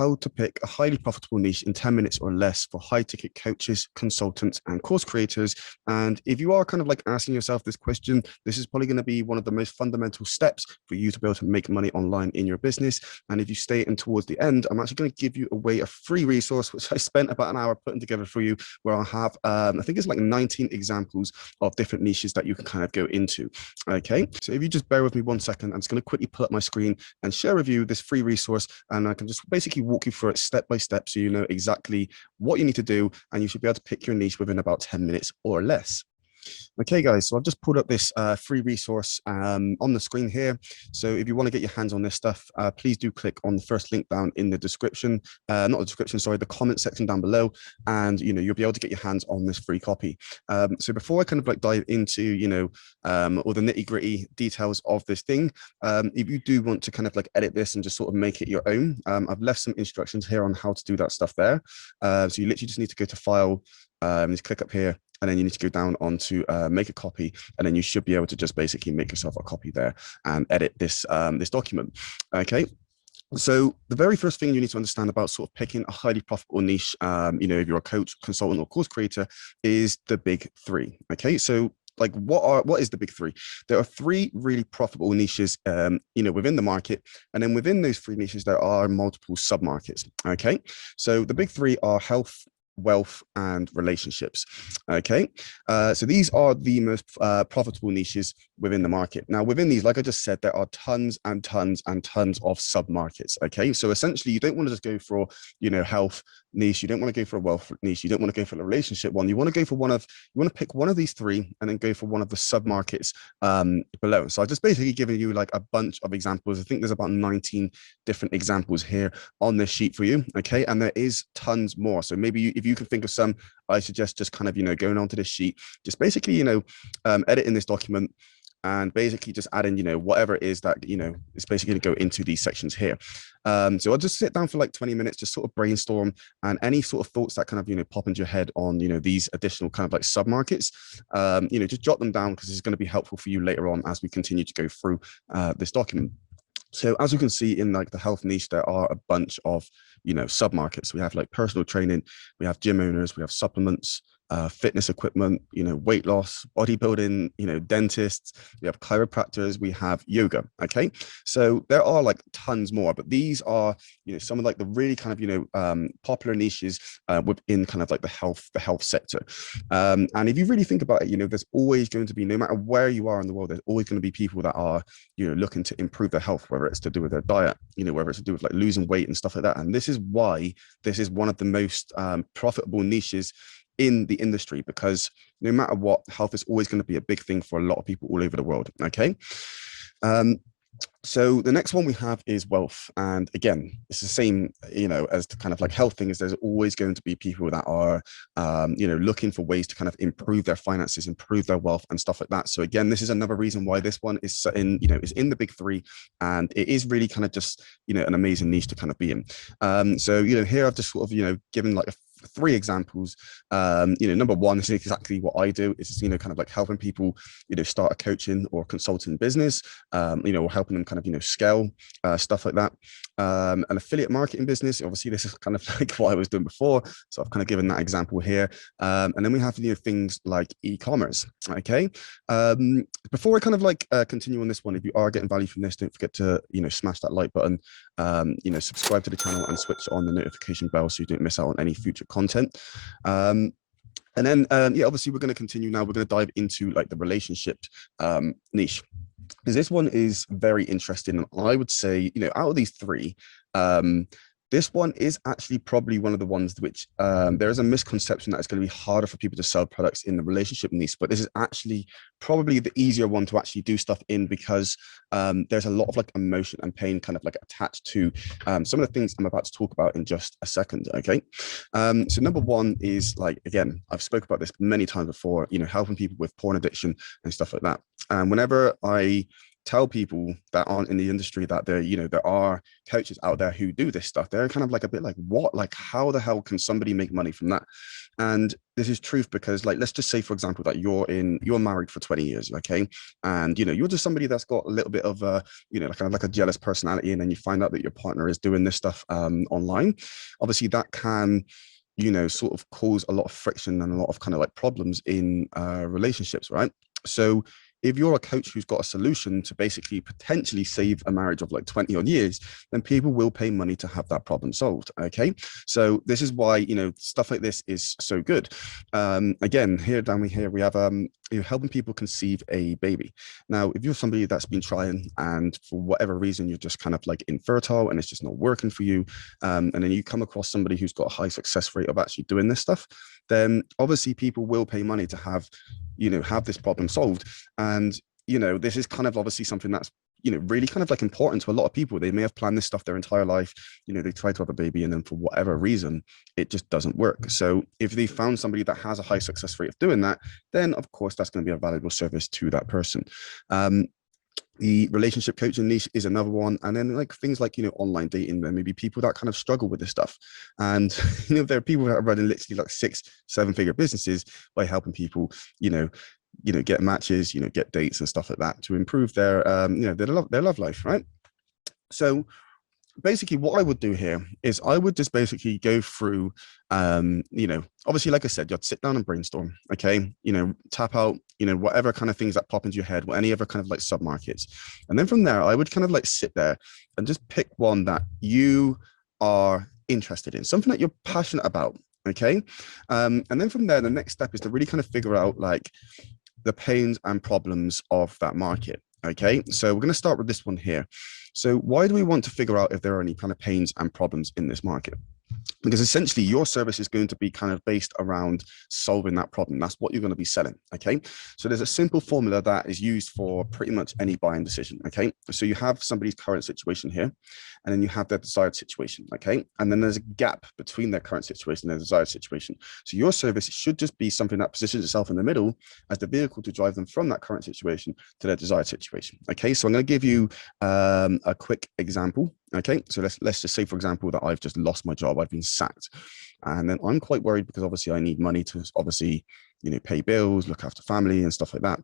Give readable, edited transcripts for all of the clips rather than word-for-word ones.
how to pick a highly profitable niche in 10 minutes or less for high ticket coaches, consultants, and course creators. And if you are kind of like asking yourself this question, this is probably going to be one of the most fundamental steps for you to be able to make money online in your business. And if you stay in towards the end, I'm actually going to give you away a free resource, which I spent about an hour putting together for you, where I'll have, I think it's like 19 examples of different niches that you can kind of go into. Okay, so if you just bear with me 1 second, I'm just going to quickly pull up my screen and share with you this free resource, and I can just basically walk you through it step by step so you know exactly what you need to do, and you should be able to pick your niche within about 10 minutes or less. Okay, guys, so I've just pulled up this free resource on the screen here. So if you want to get your hands on this stuff, please do click on the first link down in the description, not the description, sorry, the comment section down below, and you'll be able to get your hands on this free copy. So before I kind of like dive into all the nitty gritty details of this thing, if you do want to kind of like edit this and just sort of make it your own, I've left some instructions here on how to do that stuff there. So you literally just need to go to File, just click up here, and then you need to go down onto make a copy, and then you should be able to just basically make yourself a copy there and edit this this document. Okay. So the very first thing you need to understand about sort of picking a highly profitable niche, if you're a coach, consultant, or course creator, is the big three. Okay, so like what is the big three? There are three really profitable niches, within the market, and then within those three niches there are multiple sub markets. Okay, so the big three are health, wealth, and relationships. Okay, so these are the most profitable niches within the market. Now, within these, like I just said, there are tons and tons and tons of sub markets. Okay, so essentially, you don't want to just go for health niche, you don't want to go for a wealth niche, you don't want to go for the relationship one. You want to go for you want to pick one of these three and then go for one of the sub markets below. So I've just basically given you like a bunch of examples. I think there's about 19 different examples here on this sheet for you. Okay, and there is tons more. So maybe if you can think of some, I suggest just kind of going onto this sheet, just basically editing this document and basically just adding whatever it is that it's basically going to go into these sections here. So I'll just sit down for like 20 minutes, just sort of brainstorm, and any sort of thoughts that kind of pop into your head on these additional kind of like sub markets, just jot them down, because it's going to be helpful for you later on as we continue to go through this document. So as you can see in like the health niche, there are a bunch of sub markets. We have like personal training, we have gym owners, we have supplements, fitness equipment, weight loss, bodybuilding, dentists, we have chiropractors, we have yoga. Okay, so there are like tons more, but these are some of like the really kind of popular niches within kind of like the health sector. And if you really think about it, there's always going to be, no matter where you are in the world, there's always going to be people that are looking to improve their health, whether it's to do with their diet, whether it's to do with like losing weight and stuff like that. And this is why this is one of the most profitable niches in the industry, because no matter what, health is always going to be a big thing for a lot of people all over the world. Okay, so the next one we have is wealth, and again, it's the same as the kind of like health thing, is there's always going to be people that are looking for ways to kind of improve their finances, improve their wealth and stuff like that. So again, this is another reason why this one is is in the big three, and it is really kind of just an amazing niche to kind of be in. So here I've just sort of given like three examples. Number one is exactly what I do. It's kind of like helping people start a coaching or consulting business, or helping them kind of scale stuff like that. An affiliate marketing business, obviously this is kind of like what I was doing before, so I've kind of given that example here. And then we have things like e-commerce. Okay, before I kind of like continue on this one, if you are getting value from this, don't forget to smash that like button, subscribe to the channel and switch on the notification bell so you don't miss out on any future content. And then obviously we're going to continue now. We're going to dive into like the relationship niche, because this one is very interesting, and I would say out of these three, this one is actually probably one of the ones which there is a misconception that it's going to be harder for people to sell products in the relationship niche, but this is actually probably the easier one to actually do stuff in, because there's a lot of like emotion and pain kind of like attached to some of the things I'm about to talk about in just a second. Okay, so number one is, like, again, I've spoken about this many times before, helping people with porn addiction and stuff like that. And whenever I tell people that aren't in the industry that there are coaches out there who do this stuff, they're kind of like a bit like, what, like how the hell can somebody make money from that? And this is truth, because like, let's just say, for example, that you're married for 20 years, okay, and you're just somebody that's got a little bit of a kind of like a jealous personality, and then you find out that your partner is doing this stuff online. Obviously that can sort of cause a lot of friction and a lot of kind of like problems in relationships, right? So if you're a coach who's got a solution to basically potentially save a marriage of like 20 odd years, then people will pay money to have that problem solved. Okay. So this is why, stuff like this is so good. Again, here down here, we have, you're helping people conceive a baby. Now, if you're somebody that's been trying and for whatever reason, you're just kind of like infertile and it's just not working for you, and then you come across somebody who's got a high success rate of actually doing this stuff, then obviously people will pay money to have this problem solved. And this is kind of obviously something that's really kind of like important to a lot of people. They may have planned this stuff their entire life. They try to have a baby, and then for whatever reason it just doesn't work. So if they found somebody that has a high success rate of doing that, then of course that's going to be a valuable service to that person. The relationship coaching niche is another one. And then like things like, online dating, there may be people that kind of struggle with this stuff. And, there are people that are running literally like 6-7 figure businesses by helping people, get matches, get dates and stuff like that to improve their, their love life, right? So basically what I would do here is I would just basically go through, obviously, like I said, you'd sit down and brainstorm, okay, tap out, whatever kind of things that pop into your head, or any other kind of like sub markets. And then from there, I would kind of like sit there and just pick one that you are interested in, something that you're passionate about, okay? And then from there, the next step is to really kind of figure out like the pains and problems of that market. Okay, so we're going to start with this one here. So why do we want to figure out if there are any kind of pains and problems in this market? Because essentially your service is going to be kind of based around solving that problem. That's what you're going to be selling. Okay, so there's a simple formula that is used for pretty much any buying decision. Okay, so you have somebody's current situation here, and then you have their desired situation. Okay, and then there's a gap between their current situation and their desired situation. So your service should just be something that positions itself in the middle as the vehicle to drive them from that current situation to their desired situation. Okay, so I'm going to give you a quick example. Okay, so let's just say, for example, that I've just lost my job, I've been sacked, and then I'm quite worried because obviously I need money to obviously pay bills, look after family and stuff like that.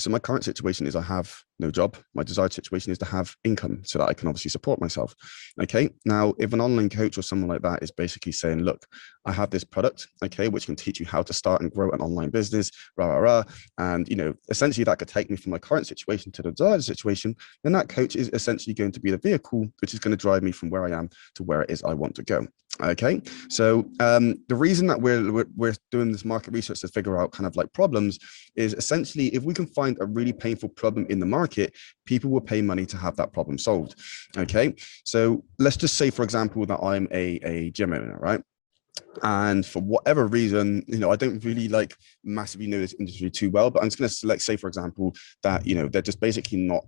So my current situation is I have no job. My desired situation is to have income so that I can obviously support myself. Okay, now if an online coach or someone like that is basically saying, look, I have this product, okay, which can teach you how to start and grow an online business, and essentially that could take me from my current situation to the desired situation, then that coach is essentially going to be the vehicle which is going to drive me from where I am to where it is I want to go. Okay, so the reason that we're doing this market research to figure out kind of like problems is essentially if we can find a really painful problem in the market, people will pay money to have that problem solved. Okay, so let's just say, for example, that I'm a gym owner, right? And for whatever reason, I don't really like massively know this industry too well, but I'm just going to select, say, for example, that, they're just basically not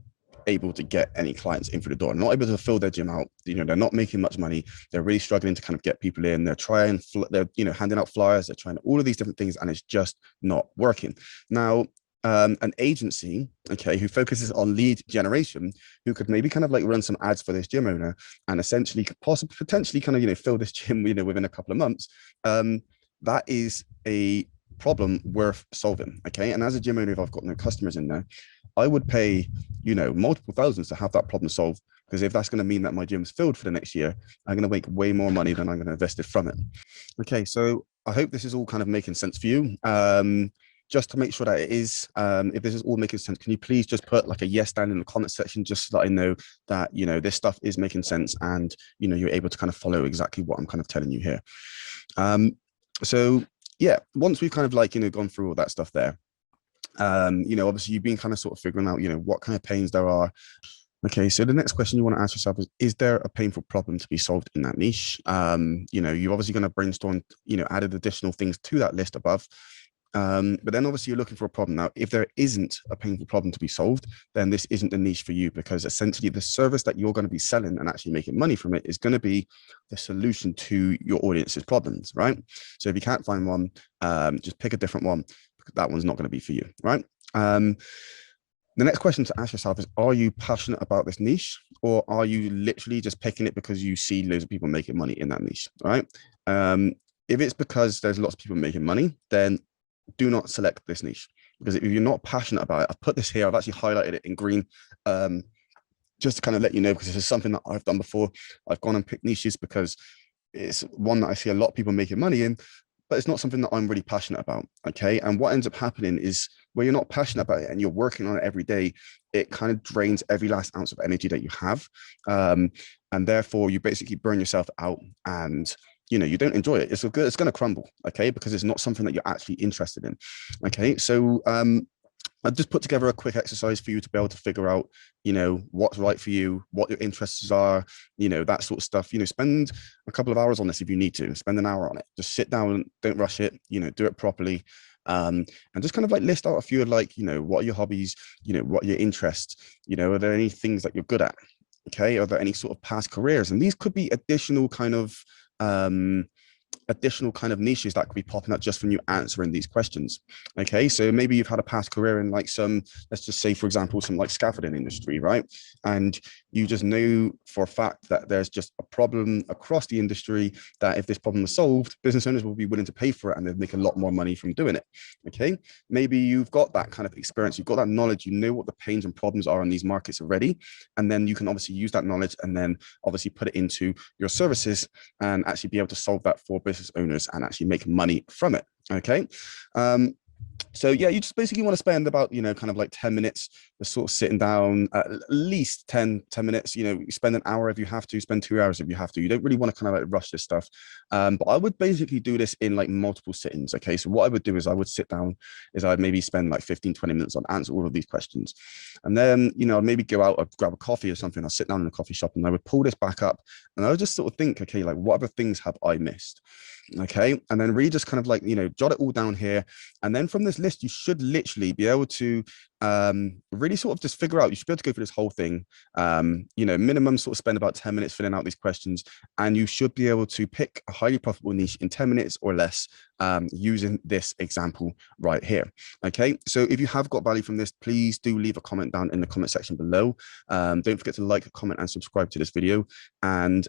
able to get any clients in through the door, not able to fill their gym out. They're not making much money. They're really struggling to kind of get people in. They're trying, they're, handing out flyers. They're trying all of these different things, and it's just not working. Now, an agency, okay, who focuses on lead generation, who could maybe kind of like run some ads for this gym owner and essentially could possibly potentially kind of, fill this gym, within a couple of months, that is a problem worth solving. Okay. And as a gym owner, if I've got no customers in there, I would pay, multiple thousands to have that problem solved, because if that's going to mean that my gym's filled for the next year, I'm going to make way more money than I'm going to invest it from it. Okay, so I hope this is all kind of making sense for you. Just to make sure that it is, if this is all making sense, can you please just put like a yes down in the comment section, just so that I know that, this stuff is making sense and, you're able to kind of follow exactly what I'm kind of telling you here. So yeah, once we've kind of like, gone through all that stuff there, obviously you've been kind of sort of figuring out, what kind of pains there are. Okay, so the next question you want to ask yourself is there a painful problem to be solved in that niche? You're obviously going to brainstorm, added additional things to that list above. But then obviously you're looking for a problem. Now, if there isn't a painful problem to be solved, then this isn't the niche for you, because essentially the service that you're going to be selling and actually making money from it is going to be the solution to your audience's problems, right? So if you can't find one, just pick a different one. That one's not going to be for you, right? The next question to ask yourself is, are you passionate about this niche, or are you literally just picking it because you see loads of people making money in that niche, right? Um, if it's because there's lots of people making money, then do not select this niche, because if you're not passionate about it, I've put this here, I've actually highlighted it in green, just to kind of let you know, because this is something that I've done before. I've gone and picked niches because it's one that I see a lot of people making money in, but it's not something that I'm really passionate about. Okay. And what ends up happening is, where you're not passionate about it and you're working on it every day, it kind of drains every last ounce of energy that you have. And therefore you basically burn yourself out, and you don't enjoy it. It's good, it's going to crumble, okay, because it's not something that you're actually interested in. Okay. So I've just put together a quick exercise for you to be able to figure out, what's right for you, what your interests are, that sort of stuff. Spend a couple of hours on this if you need to. Spend an hour on it. Just sit down, don't rush it, do it properly. And just kind of like list out a few of, like, what are your hobbies, what are your interests, are there any things that you're good at? Okay. Are there any sort of past careers? And these could be additional kind of niches that could be popping up just from you answering these questions. Okay, so maybe you've had a past career in, like, some, let's just say, for example, some like scaffolding industry, right? And you just know for a fact that there's just a problem across the industry, that if this problem was solved, business owners will be willing to pay for it and they'd make a lot more money from doing it. Okay, maybe you've got that kind of experience, you've got that knowledge, you know what the pains and problems are in these markets already, and then you can obviously use that knowledge and then obviously put it into your services and actually be able to solve that for business owners and actually make money from it. Okay. So yeah, you just basically want to spend about, kind of like 10 minutes just sort of sitting down, at least 10 minutes, spend an hour if you have to, spend 2 hours if you have to. You don't really want to kind of like rush this stuff. But I would basically do this in like multiple sittings. Okay. So what I would do is I would sit down, I'd maybe spend like 15-20 minutes on answer all of these questions. And then, I'd maybe go out, I'd grab a coffee or something. I'll sit down in a coffee shop and I would pull this back up and I would just sort of think, okay, like, what other things have I missed? Okay. And then really just kind of like, jot it all down here. And then from this list, you should literally be able to really sort of just figure out, you should be able to go through this whole thing, minimum sort of spend about 10 minutes filling out these questions, and you should be able to pick a highly profitable niche in 10 minutes or less, using this example right here. Okay, so if you have got value from this, please do leave a comment down in the comment section below. Don't forget to like, comment, and subscribe to this video. And